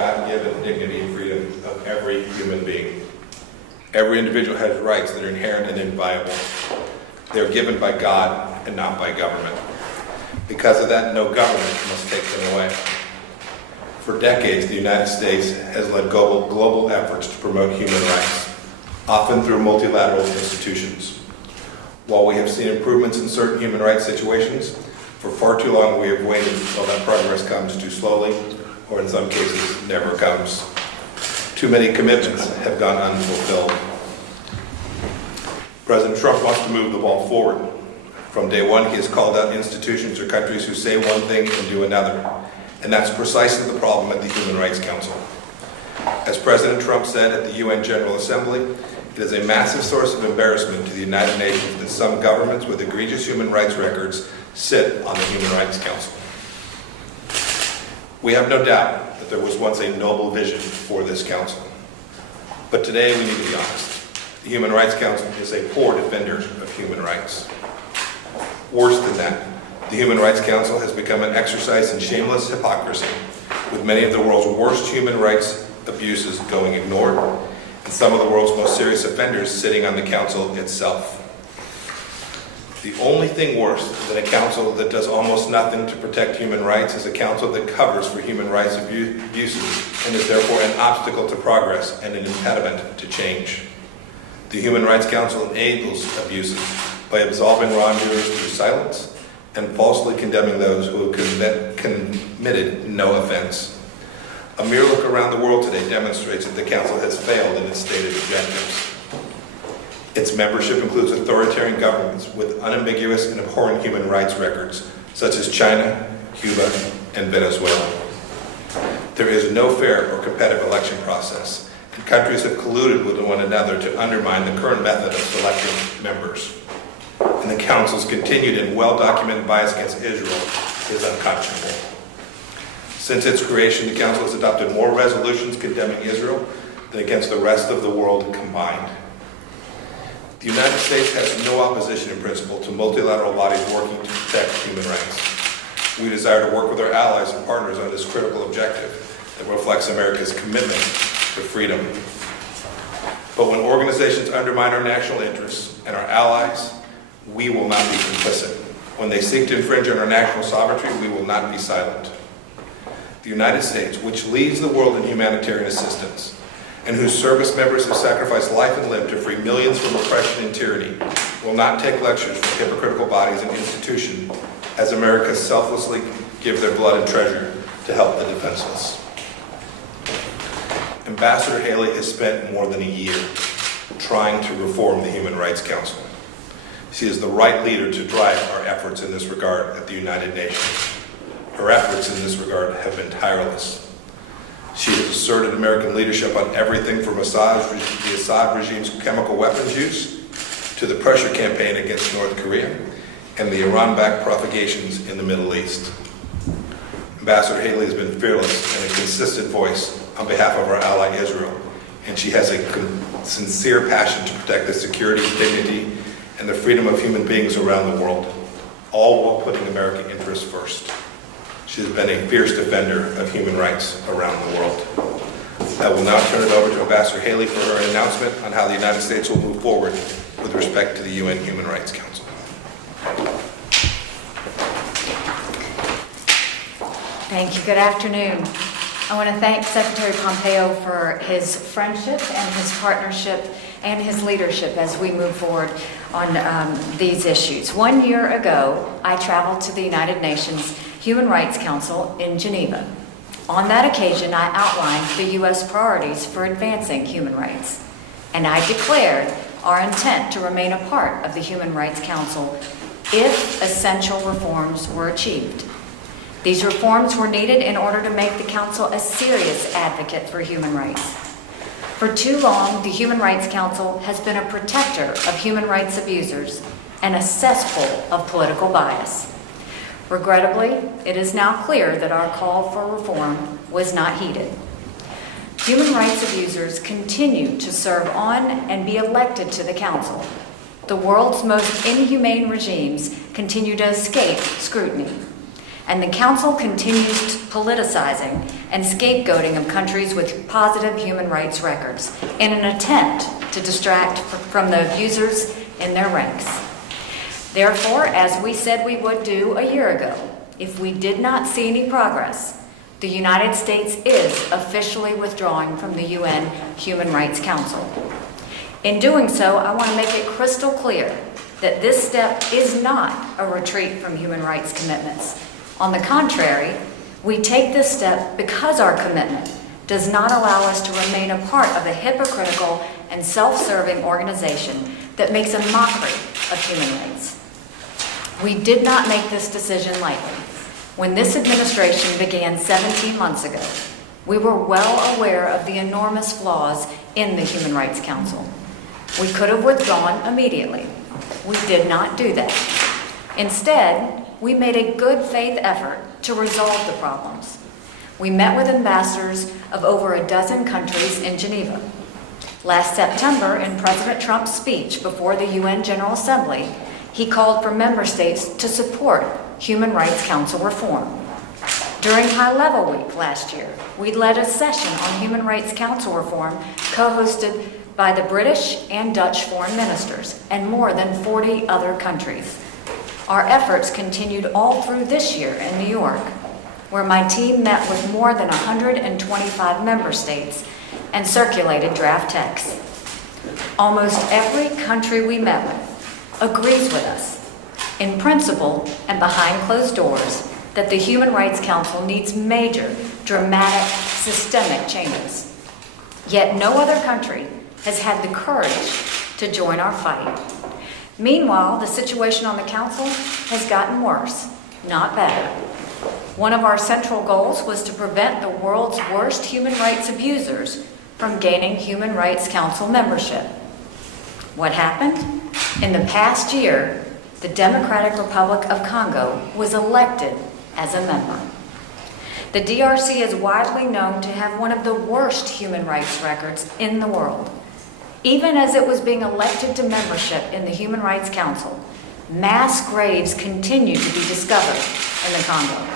God-given dignity and freedom of every human being. Every individual has rights that are inherent and inviolable. They are given by God and not by government. Because of that, no government must take them away. For decades, the United States has led global efforts to promote human rights, often through multilateral institutions. While we have seen improvements in certain human rights situations, for far too long we have waited until that progress comes too slowly, or in some cases, never comes. Too many commitments have gone unfulfilled. President Trump wants to move the ball forward. From day one, he has called out institutions or countries who say one thing and do another. And that's precisely the problem at the Human Rights Council. As President Trump said at the UN General Assembly, it is a massive source of embarrassment to the United Nations that some governments with egregious human rights records sit on the Human Rights Council. We have no doubt that there was once a noble vision for this council. But today we need to be honest. The Human Rights Council is a poor defender of human rights. Worse than that, the Human Rights Council has become an exercise in shameless hypocrisy, with many of the world's worst human rights abuses going ignored, and some of the world's most serious offenders sitting on the council itself. The only thing worse than a council that does almost nothing to protect human rights is a council that covers for human rights abuses and is therefore an obstacle to progress and an impediment to change. The Human Rights Council enables abuses by absolving wrongdoers through silence and falsely condemning those who have committed no offense. A mere look around the world today demonstrates that the Council has failed in its stated objectives. Its membership includes authoritarian governments with unambiguous and abhorrent human rights records, such as China, Cuba, and Venezuela. There is no fair or competitive election process, and countries have colluded with one another to undermine the current method of selecting members. And the Council's continued and well-documented bias against Israel is unconscionable. Since its creation, the Council has adopted more resolutions condemning Israel than against the rest of the world combined. The United States has no opposition in principle to multilateral bodies working to protect human rights. We desire to work with our allies and partners on this critical objective that reflects America's commitment to freedom. But when organizations undermine our national interests and our allies, we will not be complicit. When they seek to infringe on our national sovereignty, we will not be silent. The United States, which leads the world in humanitarian assistance, and whose service members have sacrificed life and limb to free millions from oppression and tyranny, will not take lectures from hypocritical bodies and institutions as America selflessly give their blood and treasure to help the defenseless. Ambassador Haley has spent more than a year trying to reform the Human Rights Council. She is the right leader to drive our efforts in this regard at the United Nations. Her efforts in this regard have been tireless. She has asserted American leadership on everything from the Assad regime's chemical weapons use to the pressure campaign against North Korea and the Iran-backed provocations in the Middle East. Ambassador Haley has been fearless and a consistent voice on behalf of our ally Israel, and she has a sincere passion to protect the security, dignity, and the freedom of human beings around the world, all while putting American interests first. She has been a fierce defender of human rights around the world. I will now turn it over to Ambassador Haley for her announcement on how the United States will move forward with respect to the UN Human Rights Council. Thank you. Good afternoon. I want to thank Secretary Pompeo for his friendship and his partnership and his leadership as we move forward on these issues. 1 year ago, I traveled to the United Nations Human Rights Council in Geneva. On that occasion, I outlined the U.S. priorities for advancing human rights, and I declared our intent to remain a part of the Human Rights Council if essential reforms were achieved. These reforms were needed in order to make the Council a serious advocate for human rights. For too long, the Human Rights Council has been a protector of human rights abusers and a cesspool of political bias. Regrettably, it is now clear that our call for reform was not heeded. Human rights abusers continue to serve on and be elected to the Council. The world's most inhumane regimes continue to escape scrutiny. and the Council continues politicizing and scapegoating of countries with positive human rights records in an attempt to distract from the abusers in their ranks. Therefore, as we said we would do a year ago, if we did not see any progress, the United States is officially withdrawing from the UN Human Rights Council. In doing so, I want to make it crystal clear that this step is not a retreat from human rights commitments. On the contrary, we take this step because our commitment does not allow us to remain a part of a hypocritical and self-serving organization that makes a mockery of human rights. We did not make this decision lightly. When this administration began 17 months ago, we were well aware of the enormous flaws in the Human Rights Council. We could have withdrawn immediately. We did not do that. Instead, we made a good faith effort to resolve the problems. We met with ambassadors of over a dozen countries in Geneva. Last September, in President Trump's speech before the UN General Assembly, he called for member states to support Human Rights Council reform. During High Level Week last year, we led a session on Human Rights Council reform co-hosted by the British and Dutch foreign ministers and more than 40 other countries. Our efforts continued all through this year in New York, where my team met with more than 125 member states and circulated draft texts. Almost every country we met with agrees with us, in principle and behind closed doors, that the Human Rights Council needs major, dramatic, systemic changes. Yet no other country has had the courage to join our fight. Meanwhile, the situation on the Council has gotten worse, not better. One of our central goals was to prevent the world's worst human rights abusers from gaining Human Rights Council membership. What happened? In the past year, the Democratic Republic of Congo was elected as a member. The DRC is widely known to have one of the worst human rights records in the world. Even as it was being elected to membership in the Human Rights Council, mass graves continued to be discovered in the Congo.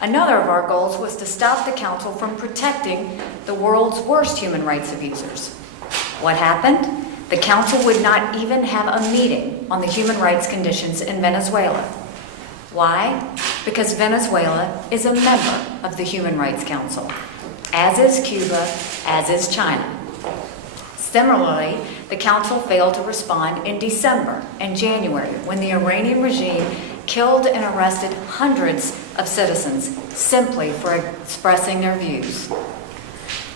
Another of our goals was to stop the Council from protecting the world's worst human rights abusers. What happened? The Council would not even have a meeting on the human rights conditions in Venezuela. Why? Because Venezuela is a member of the Human Rights Council, as is Cuba, as is China. Similarly, the Council failed to respond in December and January when the Iranian regime killed and arrested hundreds of citizens simply for expressing their views.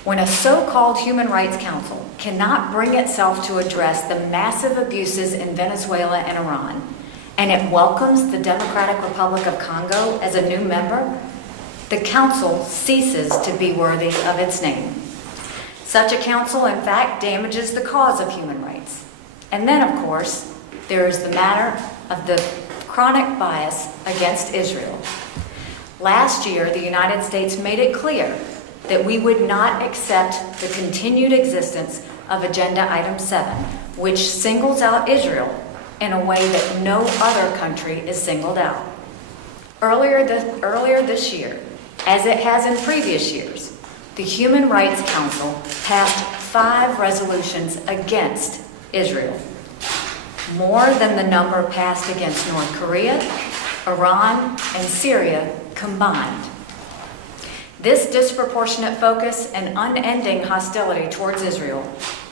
When a so-called Human Rights Council cannot bring itself to address the massive abuses in Venezuela and Iran, and it welcomes the Democratic Republic of Congo as a new member, the Council ceases to be worthy of its name. Such a council, in fact, damages the cause of human rights. And then, of course, there is the matter of the chronic bias against Israel. Last year, the United States made it clear that we would not accept the continued existence of Agenda Item 7, which singles out Israel in a way that no other country is singled out. Earlier this year, as it has in previous years, the Human Rights Council passed 5 resolutions against Israel, more than the number passed against North Korea, Iran, and Syria combined. This disproportionate focus and unending hostility towards Israel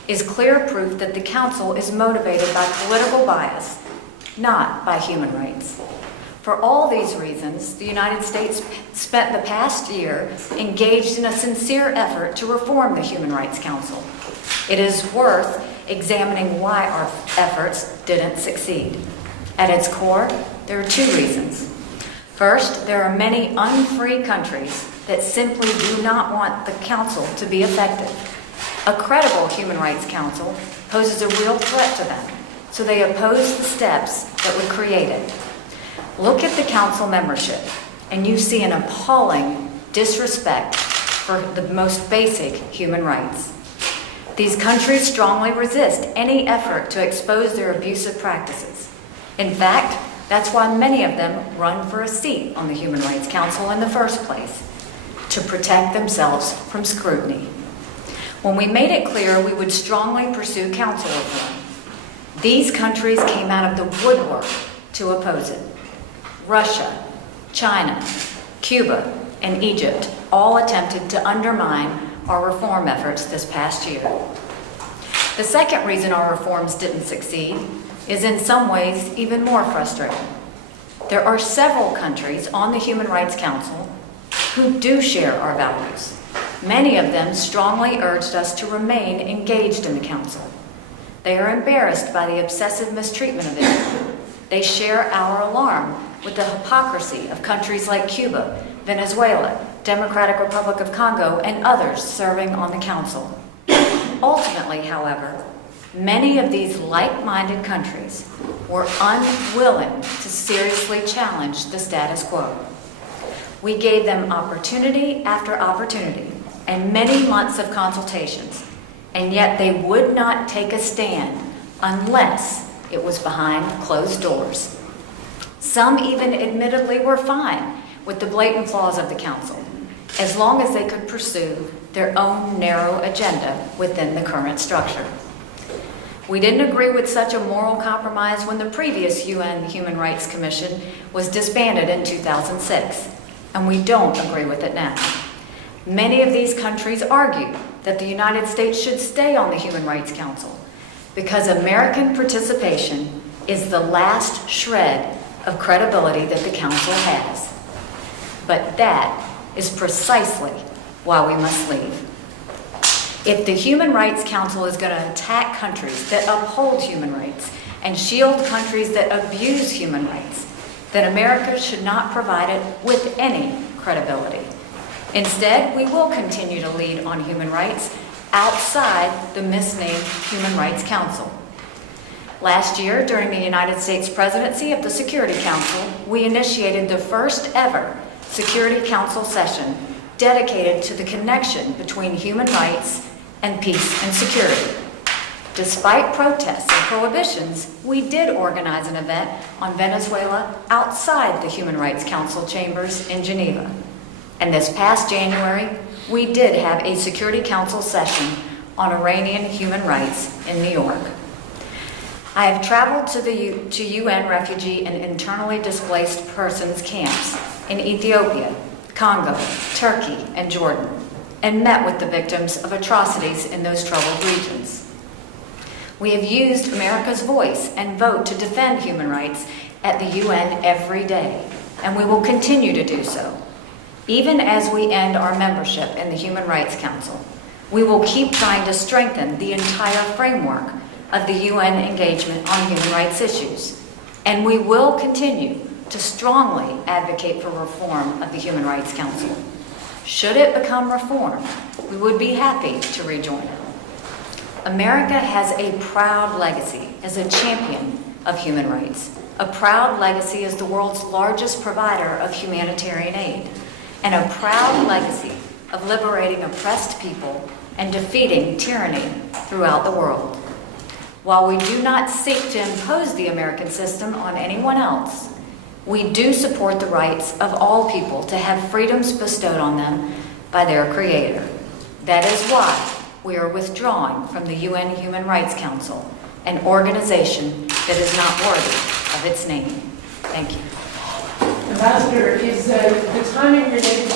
is clear proof that the Council is motivated by political bias, not by human rights. For all these reasons, the United States spent the past year engaged in a sincere effort to reform the Human Rights Council. It is worth examining why our efforts didn't succeed. At its core, there are 2 reasons. First, there are many unfree countries that simply do not want the Council to be effective. A credible Human Rights Council poses a real threat to them, so they oppose the steps that would create it. Look at the Council membership, and you see an appalling disrespect for the most basic human rights. These countries strongly resist any effort to expose their abusive practices. In fact, That's why many of them run for a seat on the Human Rights Council in the first place, to protect themselves from scrutiny. When we made it clear we would strongly pursue council reform, these countries came out of the woodwork to oppose it. Russia, China, Cuba, and Egypt all attempted to undermine our reform efforts this past year. The second reason our reforms didn't succeed is in some ways even more frustrating. There are several countries on the Human Rights Council who do share our values. Many of them strongly urged us to remain engaged in the Council. They are embarrassed by the obsessive mistreatment of Israel. They share our alarm with the hypocrisy of countries like Cuba, Venezuela, Democratic Republic of Congo, and others serving on the Council. Ultimately, however, many of these like-minded countries were unwilling to seriously challenge the status quo. We gave them opportunity after opportunity and many months of consultations, and yet they would not take a stand unless it was behind closed doors. Some even admittedly were fine with the blatant flaws of the Council, as long as they could pursue their own narrow agenda within the current structure. We didn't agree with such a moral compromise when the previous UN Human Rights Commission was disbanded in 2006, and we don't agree with it now. Many of these countries argue that the United States should stay on the Human Rights Council because American participation is the last shred of credibility that the Council has. But that is precisely why we must leave. If the Human Rights Council is going to attack countries that uphold human rights and shield countries that abuse human rights, then America should not provide it with any credibility. Instead, we will continue to lead on human rights outside the misnamed Human Rights Council. Last year, during the United States presidency of the Security Council, we initiated the first ever Security Council session dedicated to the connection between human rights and peace and security. Despite protests and prohibitions, we did organize an event on Venezuela outside the Human Rights Council chambers in Geneva. And this past January, we did have a Security Council session on Iranian human rights in New York. I have traveled to UN refugee and internally displaced persons camps in Ethiopia, Congo, Turkey, and Jordan, and met with the victims of atrocities in those troubled regions. We have used America's voice and vote to defend human rights at the UN every day, and we will continue to do so. Even as we end our membership in the Human Rights Council, we will keep trying to strengthen the entire framework of the UN engagement on human rights issues, and we will continue to strongly advocate for reform of the Human Rights Council. Should it become reformed, we would be happy to rejoin it. America has a proud legacy as a champion of human rights, a proud legacy as the world's largest provider of humanitarian aid, and a proud legacy of liberating oppressed people and defeating tyranny throughout the world. While we do not seek to impose the American system on anyone else, we do support the rights of all people to have freedoms bestowed on them by their Creator. That is why we are withdrawing from the UN Human Rights Council, an organization that is not worthy of its name. Thank you. Ambassador, is the timing related